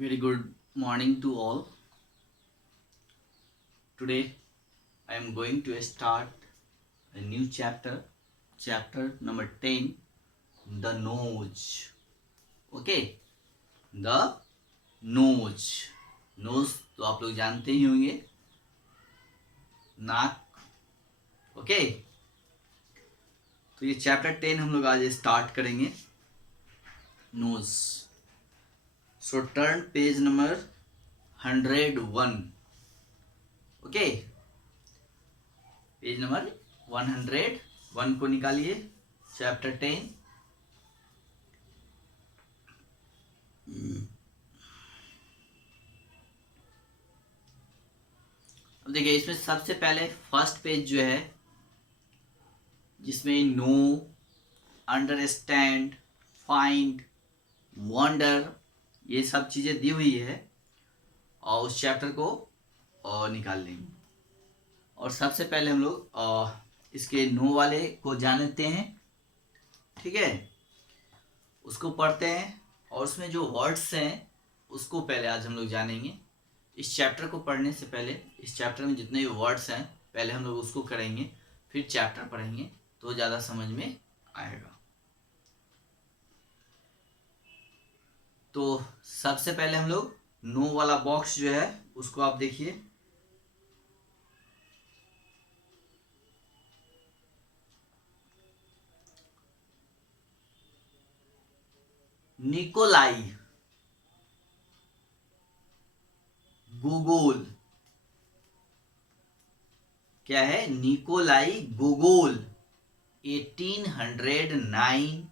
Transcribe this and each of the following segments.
Very good morning to all. Today I am going to start a new chapter number 10, the nose. Okay, the nose. Nose तो आप लोग जानते ही होंगे, नाक. Okay, तो ये चैप्टर 10 हम लोग आज स्टार्ट करेंगे. Nose. So turn page number 101. Okay, page number 101 को निकालिए. चैप्टर 10. अब देखिए, इसमें सबसे पहले फर्स्ट पेज जो है, जिसमें नो, अंडरस्टैंड, फाइंड, वंडर, ये सब चीज़ें दी हुई है, और उस चैप्टर को निकाल लेंगे. और सबसे पहले हम लोग इसके नो वाले को जान लेते हैं. ठीक है, उसको पढ़ते हैं, और उसमें जो वर्ड्स हैं उसको पहले आज हम लोग जानेंगे. इस चैप्टर को पढ़ने से पहले इस चैप्टर में जितने भी वर्ड्स हैं पहले हम लोग उसको करेंगे, फिर चैप्टर पढ़ेंगे तो ज़्यादा समझ में आएगा. तो सबसे पहले हम लोग नो वाला बॉक्स जो है उसको आप देखिए. निकोलाई गोगोल. क्या है? निकोलाई गोगोल 1809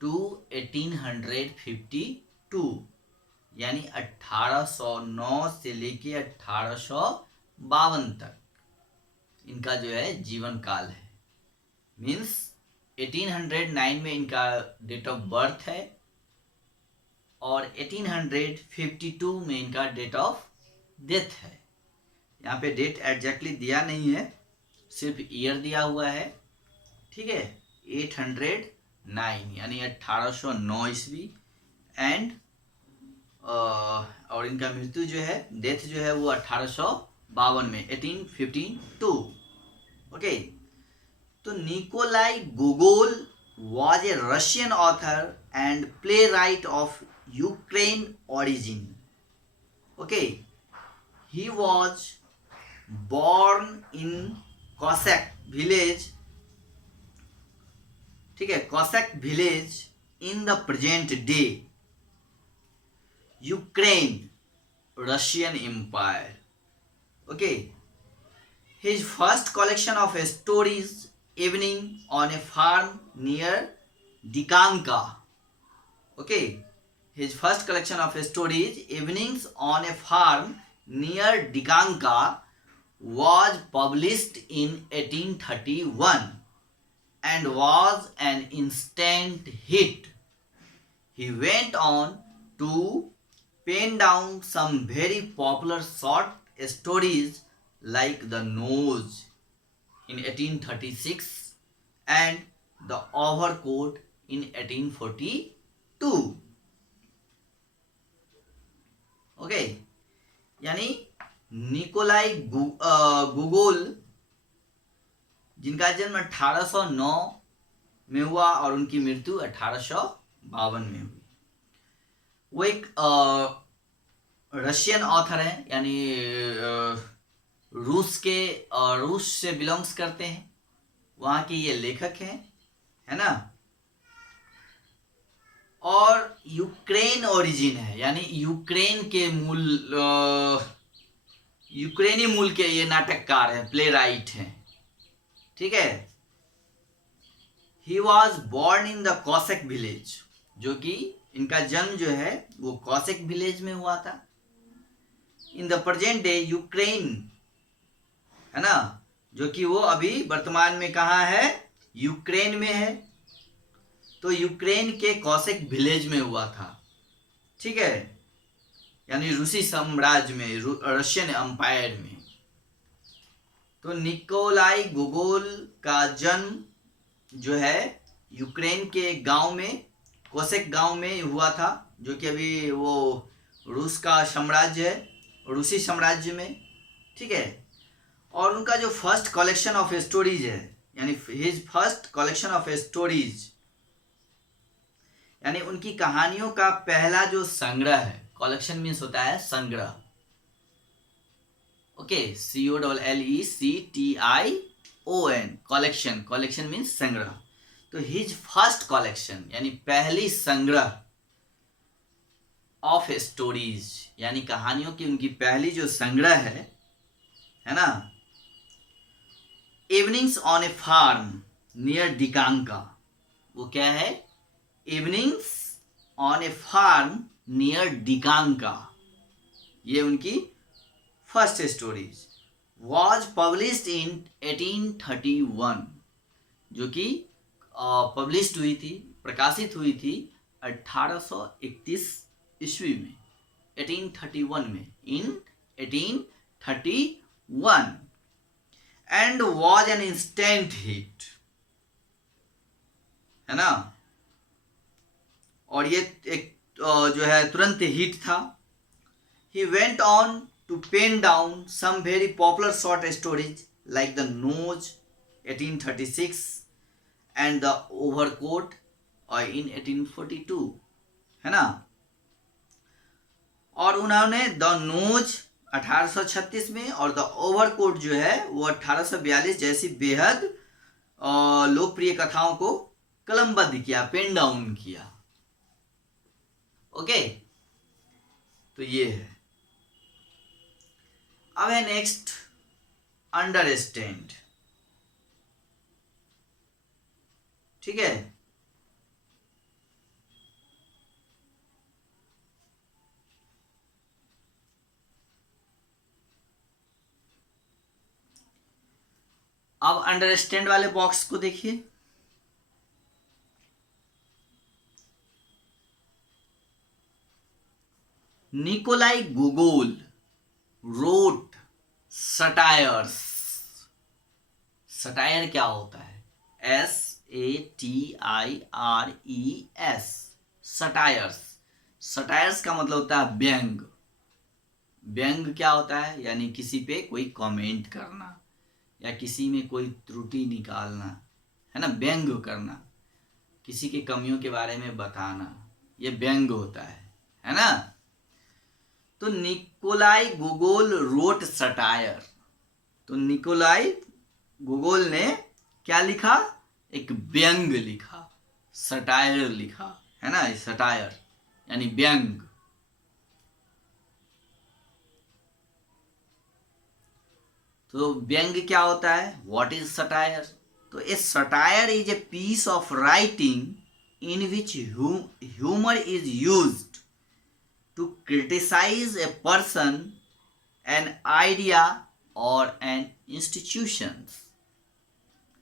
टू 1852, यानी 1809 से लेके 1852 तक इनका जो है जीवन काल है. मीन्स 1809 में इनका डेट ऑफ बर्थ है, और 1852 में इनका डेट ऑफ डेथ है. यहाँ पे डेट एग्जैक्टली दिया नहीं है, सिर्फ ईयर दिया हुआ है. ठीक है, 809 यानी 1809 ईस्वी. एंड और इनका मृत्यु जो है, डेथ जो है वो 1852 में, 1852. ओके, तो Nikolai गोगोल was a Russian author and playwright of Ukraine origin. Okay, he was born in Cossack village. ठीक है, Cossack village in the present day Ukraine, Russian Empire. Okay, his first collection of stories, Evening on a Farm near Dikanka. Okay, his first collection of stories, Evenings on a Farm near Dikanka, was published in 1831 and was an instant hit. He went on to pen down some very popular short stories like The Nose in 1836 and The Overcoat in 1842. Okay, यानी Nikolai गोगोल, जिनका जन्म 1809 में हुआ और उनकी मृत्यु 1852 में हुई. वो एक रशियन ऑथर है, यानी रूस से बिलोंग्स करते हैं. वहाँ के ये लेखक हैं, है ना. और यूक्रेन ओरिजिन है, यानी यूक्रेनी मूल के ये नाटककार हैं, प्ले राइट हैं. ठीक है. He was born in the cosec village, जो कि इनका जन्म जो है वो कॉसेक विलेज में हुआ था. In the present day Ukraine, है ना, जो कि वो अभी वर्तमान में कहाँ है? यूक्रेन में है. तो यूक्रेन के कॉसेक विलेज में हुआ था. ठीक है, यानी रूसी साम्राज्य में, रशियन एम्पायर में. तो निकोलाई गोगोल का जन्म जो है यूक्रेन के गांव में, कोसेक गांव में हुआ था, जो कि अभी वो रूस का साम्राज्य है, रूसी साम्राज्य में, ठीक है। और उनका जो फर्स्ट कलेक्शन ऑफ स्टोरीज है, यानी his first collection of stories, यानी उनकी कहानियों का पहला जो संग्रह है, कलेक्शन मीन्स होता है संग्रह, okay, COLLECTION, collection, collection means संग्रह। तो हिज फर्स्ट कलेक्शन यानी पहली संग्रह ऑफ स्टोरीज, यानी कहानियों की उनकी पहली जो संग्रह है ना, evenings on a farm near Dikanka. वो क्या है? Evenings on a farm near Dikanka, ये उनकी first stories was published in 1831, जो कि पब्लिश्ड हुई थी, प्रकाशित हुई थी 1831 ईस्वी में, 1831 में, इन 1831, and was an instant hit, है ना। और ये एक जो है तुरंत हिट था। He went on to pen down some very popular short stories like The Nose 1836 and The Overcoat in 1842, है ना। और उन्होंने द नोज 1836 में और द ओवरकोट जो है वो 1842 जैसी बेहद लोकप्रिय कथाओं को कलमबद्ध किया, पेन डाउन किया, ओके। तो ये है। अब है नेक्स्ट अंडरस्टैंड, ठीक है। अब अंडरस्टैंड वाले बॉक्स को देखिए। Nikolai गोगोल wrote satires। सटायर क्या होता है? SATIRES, satires. सटायर्स का मतलब होता है व्यंग। व्यंग क्या होता है? यानी किसी पे कोई कमेंट करना या किसी में कोई त्रुटि निकालना, है ना, व्यंग करना, किसी की कमियों के बारे में बताना, ये व्यंग होता है ना। तो निकोलाई गोगोल रोट सटायर, तो निकोलाई गोगोल ने क्या लिखा? एक व्यंग लिखा, सटायर लिखा, है ना, सटायर यानी व्यंग। तो व्यंग क्या होता है? What is satire? तो a satire is a piece of writing in which humour is used to criticize a person, an idea or an institutions,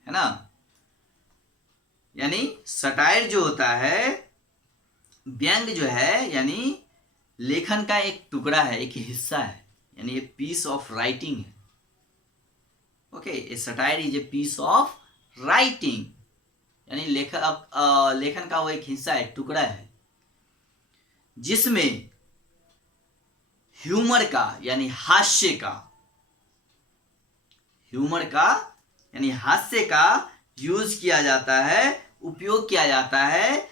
है ना। यानी सटायर जो होता है, व्यंग जो है, यानी लेखन का एक टुकड़ा है, एक हिस्सा है, यानी ए पीस ऑफ राइटिंग है, okay. A satire is a piece of writing, यानी लेखन का वो एक हिस्सा है, टुकड़ा है, जिसमें ह्यूमर का यानी हास्य का, ह्यूमर का यानी हास्य का यूज किया जाता है, उपयोग किया जाता है,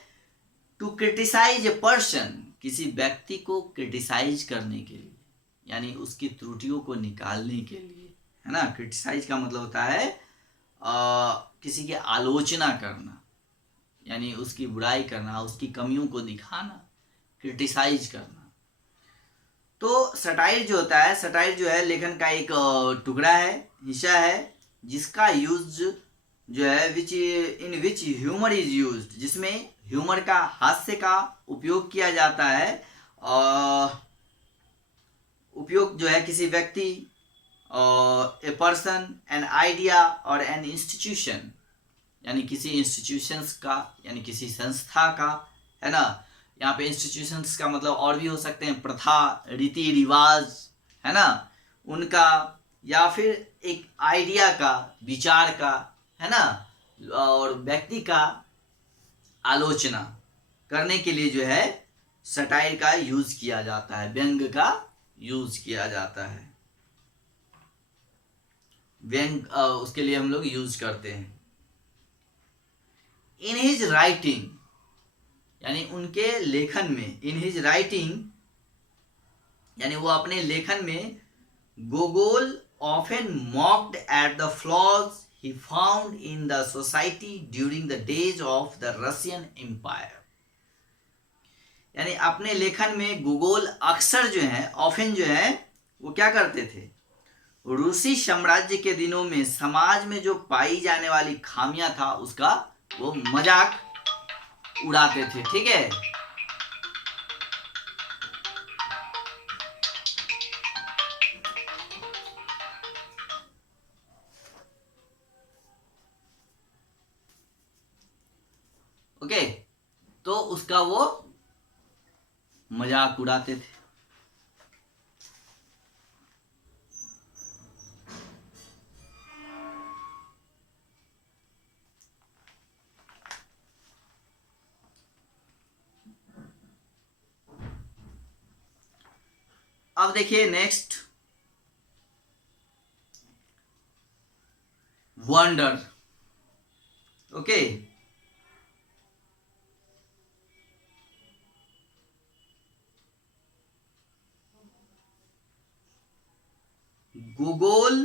टू क्रिटिसाइज ए पर्सन, किसी व्यक्ति को क्रिटिसाइज करने के लिए, यानी उसकी त्रुटियों को निकालने के लिए, है ना। क्रिटिसाइज का मतलब होता है किसी की आलोचना करना, यानी उसकी बुराई करना, उसकी कमियों को दिखाना, क्रिटिसाइज करना। तो सटायर जो होता है, सटायर जो है लेखन का एक टुकड़ा है, हिस्सा है, जिसका यूज जो है इन विच ह्यूमर इज यूज्ड, जिसमें ह्यूमर का, हास्य का उपयोग किया जाता है। उपयोग जो है किसी व्यक्ति, ए पर्सन, एन आइडिया और एन इंस्टीट्यूशन, यानी किसी इंस्टीट्यूशंस का, यानी किसी संस्था का, है ना। यहाँ पे इंस्टीट्यूशंस का मतलब और भी हो सकते हैं, प्रथा, रीति रिवाज, है ना, उनका, या फिर एक आइडिया का, विचार का, है ना, और व्यक्ति का आलोचना करने के लिए जो है सटायर का यूज किया जाता है, व्यंग का यूज किया जाता है, व्यंग उसके लिए हम लोग यूज करते हैं। इन हिज राइटिंग, यानी उनके लेखन में, इन हिज राइटिंग यानी वो अपने लेखन में, गोगोल often mocked at the flaws he found in the society during the days of the Russian Empire। यानी अपने लेखन में गोगोल अक्सर जो है, ऑफन जो है, वो क्या करते थे, रूसी साम्राज्य के दिनों में समाज में जो पाई जाने वाली खामियां था उसका वो मजाक उड़ाते थे। ठीक है, ओके, तो उसका वो मजाक उड़ाते थे। अब देखिए next, wonder. Okay, Gogol,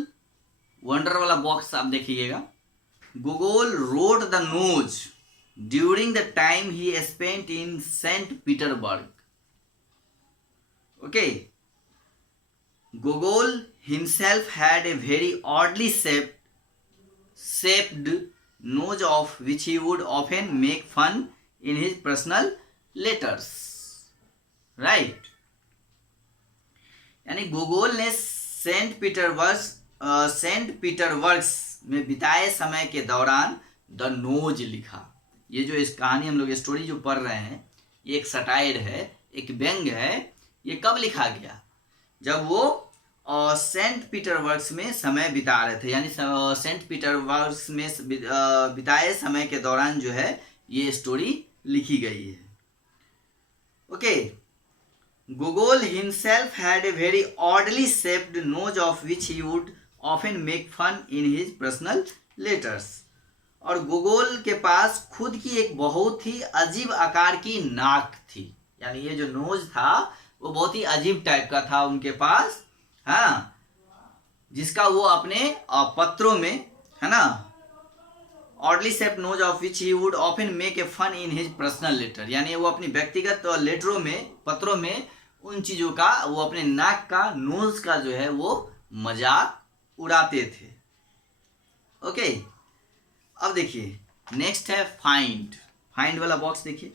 wonder वाला बॉक्स आप देखिएगा। Gogol wrote the nose during the time he spent in Saint Petersburg. Okay, Gogol himself had a very oddly shaped nose of which he would often make fun in his personal letters, right। यानी गोगोल ने Saint पीटरबर्ग्स में बिताए समय के दौरान the nose लिखा। ये जो इस कहानी हम लोग स्टोरी जो पढ़ रहे हैं, ये एक सटायर है, एक व्यंग है। ये कब लिखा गया, जब वो सेंट पीटरबर्ग्स में समय बिता रहे थे, यानी सेंट पीटरबर्ग्स में बिताए समय के दौरान जो है ये स्टोरी लिखी गई है। Okay, Gogol himself had a very oddly shaped nose of which he would often make fun in his personal letters। और गोगोल के पास खुद की एक बहुत ही अजीब आकार की नाक थी, यानी ये जो नोज था वो बहुत ही अजीब टाइप का था उनके पास, हाँ, जिसका वो अपने पत्रों में, है ना, oddly shaped nose of which he would often make a fun in his personal letter, यानी वो अपनी व्यक्तिगत लेटरों में, पत्रों में उन चीजों का, वो अपने नाक का, नोज का जो है वो मजाक उड़ाते थे। ओके, अब देखिए नेक्स्ट है फाइंड। फाइंड वाला बॉक्स देखिए।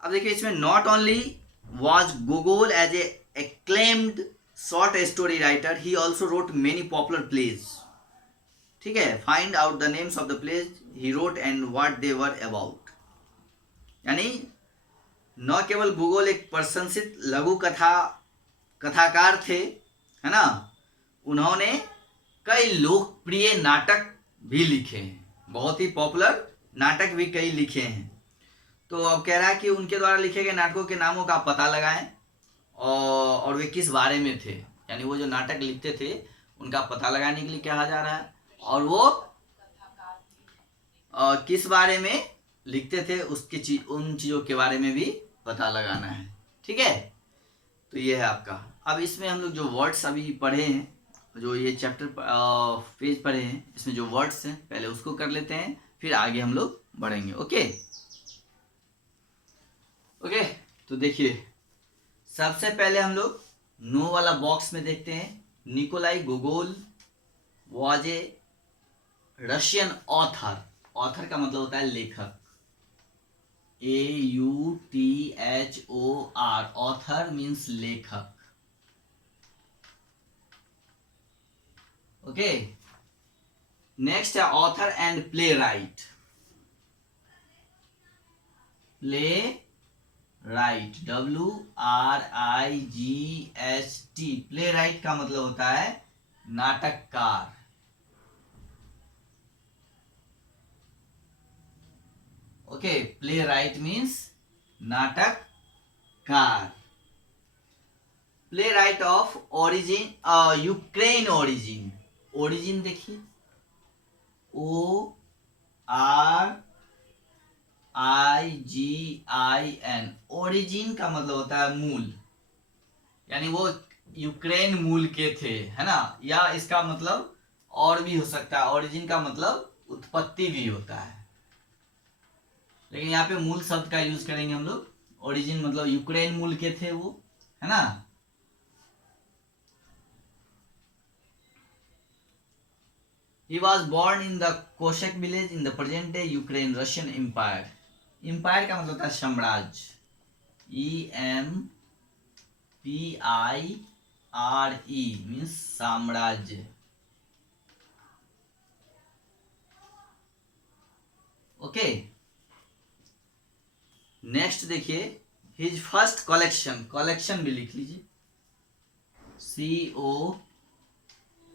अब देखिए इसमें not only was Gogol as a acclaimed short story writer, he also wrote many popular plays। ठीक है, find out the names of the plays he wrote and what they were about। यानी न केवल गोगोल एक प्रशंसित लघु कथाकार थे, है ना, उन्होंने कई लोकप्रिय नाटक भी लिखे हैं, बहुत ही पॉपुलर नाटक भी कई लिखे हैं। तो अब कह रहा है कि उनके द्वारा लिखे गए नाटकों के नामों का पता लगाएं और वे किस बारे में थे, यानी वो जो नाटक लिखते थे उनका पता लगाने के लिए कहा जा रहा है, और वो किस बारे में लिखते थे उसकी उन चीज़ों के बारे में भी पता लगाना है। ठीक है, तो ये है आपका। अब इसमें हम लोग जो वर्ड्स अभी पढ़े हैं, जो ये चैप्टर पेज पढ़े हैं, इसमें जो वर्ड्स हैं पहले उसको कर लेते हैं, फिर आगे हम लोग बढ़ेंगे। ओके, ओके, तो देखिए सबसे पहले हम लोग नो वाला बॉक्स में देखते हैं। Nikolai गोगोल was a Russian author. Author का मतलब होता है लेखक, AUTHOR, ऑथर मीन्स लेखक। ओके, नेक्स्ट है author and play right. Play right, WRIGHT, play right का मतलब होता है नाटककार। ओके, प्ले राइट मीन्स नाटककार। Play right of origin Ukraine origin. Origin देखिए, ORIGIN। ओरिजिन का मतलब होता है मूल, यानी वो यूक्रेन मूल के थे, है ना। या इसका मतलब और भी हो सकता है, ओरिजिन का मतलब उत्पत्ति भी होता है, लेकिन यहाँ पे मूल शब्द का यूज करेंगे हम लोग। ओरिजिन मतलब यूक्रेन मूल के थे वो, है ना। He was born in the Koshek village in the present day Ukraine, Russian Empire। Empire का मतलब होता है साम्राज्य, EMPIRE मीन्स साम्राज्य। ओके, नेक्स्ट देखिए, हिज फर्स्ट कलेक्शन। कलेक्शन भी लिख लीजिए,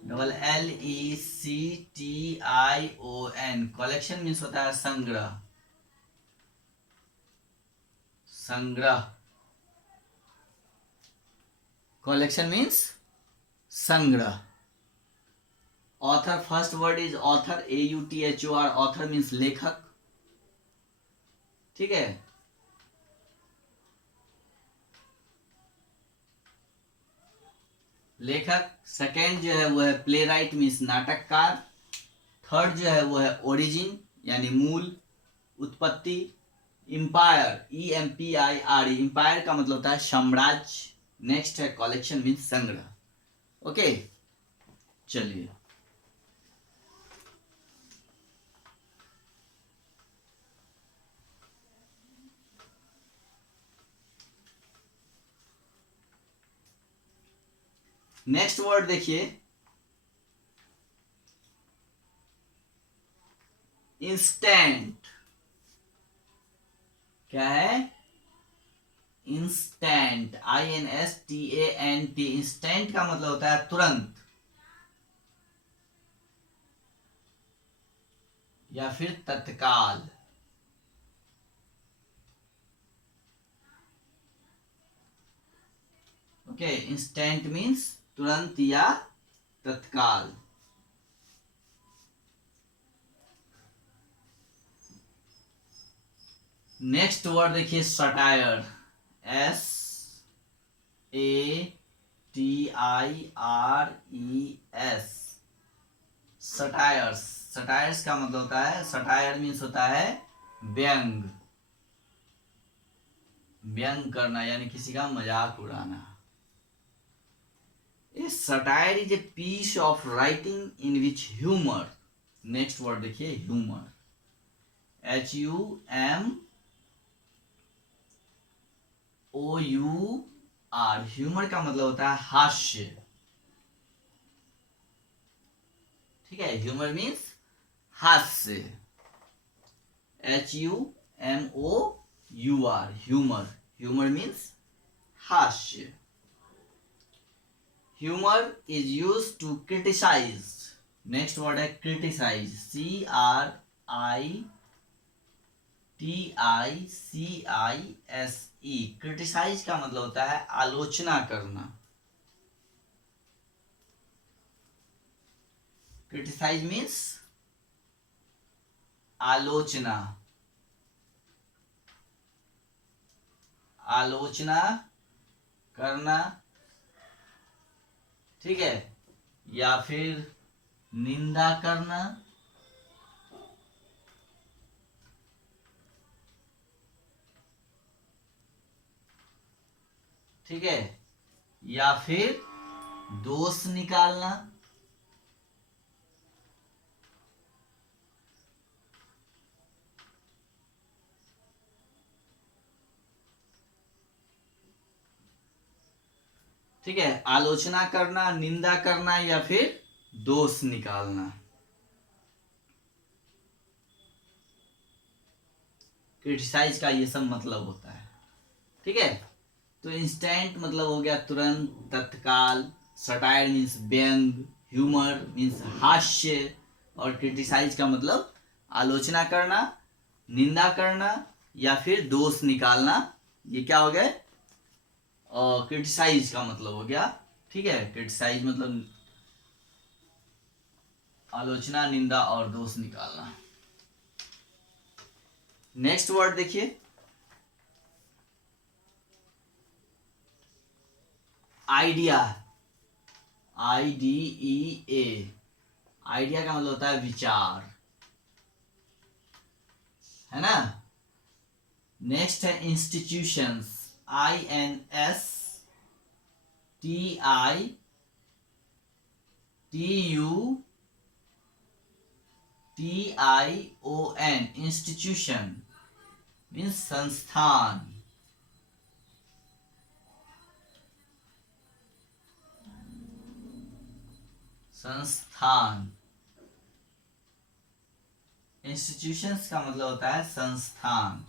COLLECTION। कलेक्शन मीन्स होता है संग्रह, संग्रह। कलेक्शन मीन्स संग्रह। Author, first word is author, AUTHOR। Author means लेखक, ठीक है। लेखक। सेकेंड जो है वो है प्ले राइट मीन्स नाटककार। थर्ड जो है वो है ओरिजिन यानी मूल, उत्पत्ति। Empire, EMPIRE। इंपायर का मतलब होता है साम्राज्य। नेक्स्ट है कलेक्शन मीन्स संग्रह। ओके, चलिए नेक्स्ट वर्ड देखिए, इंस्टेंट। क्या है? Instant, INSTANT। इंस्टेंट का मतलब होता है तुरंत या फिर तत्काल। ओके, इंस्टेंट मीन्स तुरंत या तत्काल। नेक्स्ट वर्ड देखिए, सटायर, SATIRES। सटायर्स। सटायर्स का मतलब होता है, सटायर मीन्स होता है व्यंग, व्यंग करना यानी किसी का मजाक उड़ाना। A satire is a piece of writing in which humor। Next word देखिए, ह्यूमर, HUMOUR। ह्यूमर का मतलब होता है हास्य, ठीक है। ह्यूमर मीन्स हास्य, HUMOUR। ह्यूमर, ह्यूमर मीन्स हास्य। Humour is use to criticise. Next word है क्रिटिसाइज, CRITICISE। क्रिटिसाइज का मतलब होता है आलोचना करना। क्रिटिसाइज मीन्स आलोचना, आलोचना करना, ठीक है, या फिर निंदा करना, ठीक है, या फिर दोष निकालना, ठीक है। आलोचना करना, निंदा करना या फिर दोष निकालना। क्रिटिसाइज का ये सब मतलब होता है, ठीक है। तो इंस्टेंट मतलब हो गया तुरंत, तत्काल। सटायर मीन्स व्यंग, ह्यूमर मीन्स हास्य, और क्रिटिसाइज का मतलब आलोचना करना, निंदा करना या फिर दोष निकालना, ये क्या हो गया? क्रिटिसाइज का मतलब हो गया। ठीक है, क्रिटिसाइज मतलब आलोचना, निंदा और दोष निकालना। नेक्स्ट वर्ड देखिए, आइडिया। IDEA, आइडिया का मतलब होता है विचार, है ना। नेक्स्ट है इंस्टीट्यूशंस, INSTITION, इंस्टीट्यूशन मीन्स संस्थान। संस्थान, इंस्टीट्यूशंस का मतलब होता है संस्थान।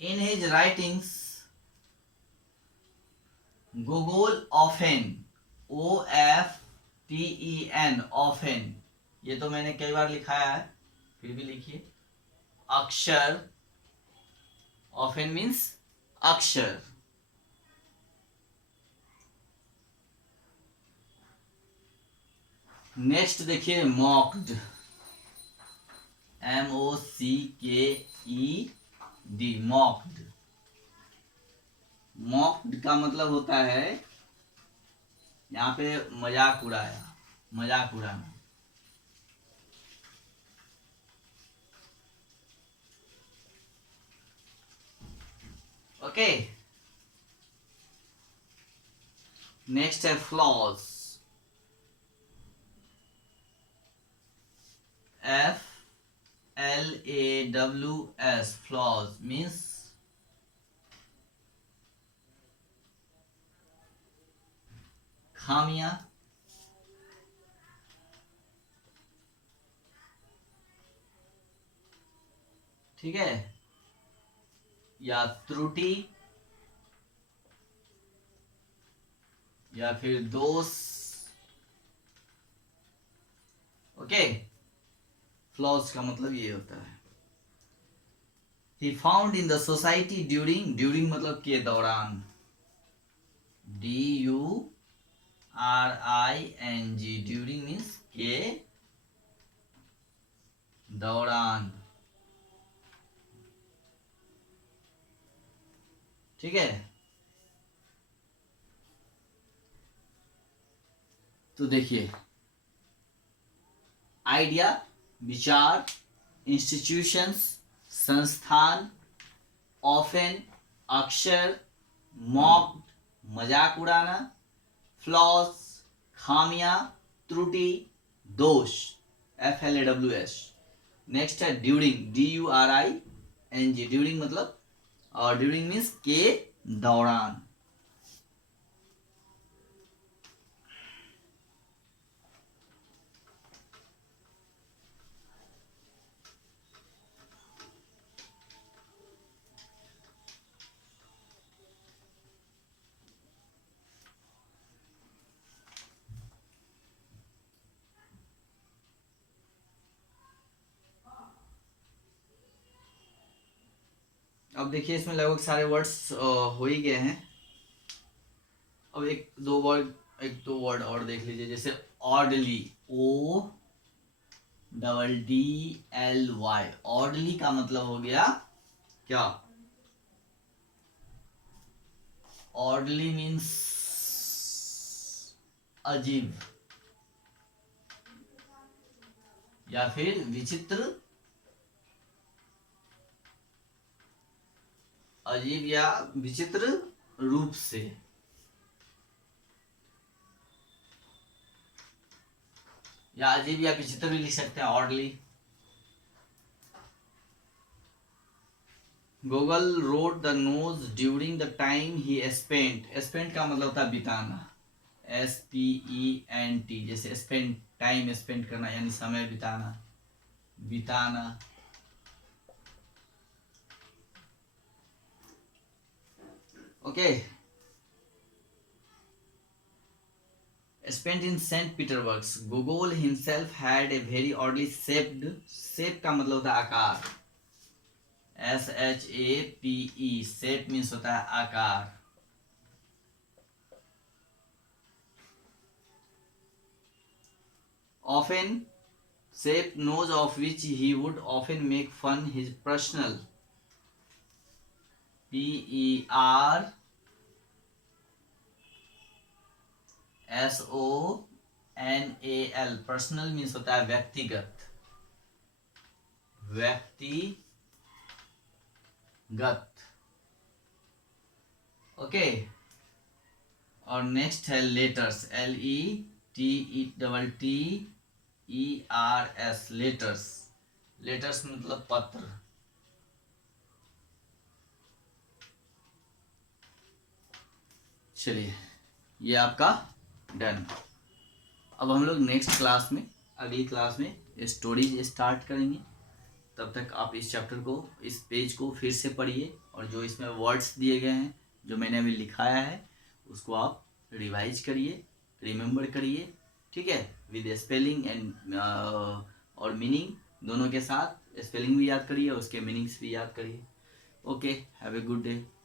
In his writings गोगोल often, OFTEN, often, ये तो मैंने कई बार लिखाया है, फिर भी लिखिए। अक्षर, ऑफेन मीन्स अक्षर। नेक्स्ट देखिए मॉक्ड, MOCKED, मॉक्ड। मॉक्ड का मतलब होता है यहाँ पे मजाक उड़ाया, मजाक उड़ाना। ओके, नेक्स्ट है फ्लॉज, FLAWS, फ्लॉज मीन्स खामियां। ठीक है, या त्रुटि या फिर दोष। ओके, फ्लॉज का मतलब ये होता है। He found in the society during मतलब के दौरान, DURING, ड्यूरिंग मीन्स के दौरान। ठीक है, तो देखिए आइडिया विचार, इंस्टीट्यूशंस संस्थान, ऑफेन अक्षर, मॉक मजाक उड़ाना, फ्लॉस खामियां त्रुटि दोष, FLAWS। नेक्स्ट है ड्यूरिंग, DURING, ड्यूरिंग मतलब, और ड्यूरिंग मीन्स के दौरान। अब देखिए इसमें लगभग सारे वर्ड्स हो ही गए हैं। अब एक दो वर्ड और देख लीजिए, जैसे ऑर्डली, ODDLY, ऑर्डली का मतलब हो गया क्या? ऑर्डली मीन्स अजीब या फिर विचित्र, अजीब या विचित्र रूप से। या अजीब या विचित्र भी लिख सकते हैं, orderly. Google road the nose during the time he spent का मतलब होता है बिताना, SPENT, जैसे स्पेंड टाइम स्पेंड करना यानी समय बिताना, बिताना। Okay, spent in St. Petersburg, Gogol himself had a very oddly shaped, shape का मतलब होता है आकार, SHAPE, शेप मीन्स होता है आकार। Often, shape nose of which he would often make fun his personal, PERSONAL, personal means होता है व्यक्तिगत, व्यक्तिगत। ओके, और नेक्स्ट है लेटर्स, LETTERS, लेटर्स। लेटर्स मतलब पत्र। चलिए, ये आपका डन। अब हम लोग नेक्स्ट क्लास में, अगली क्लास में स्टोरीज स्टार्ट करेंगे। तब तक आप इस चैप्टर को, इस पेज को फिर से पढ़िए, और जो इसमें वर्ड्स दिए गए हैं जो मैंने अभी लिखाया है उसको आप रिवाइज करिए, रिमेम्बर करिए, ठीक है, विद स्पेलिंग एंड और मीनिंग दोनों के साथ। स्पेलिंग भी याद करिए, उसके मीनिंग्स भी याद करिए। Okay, have a good day.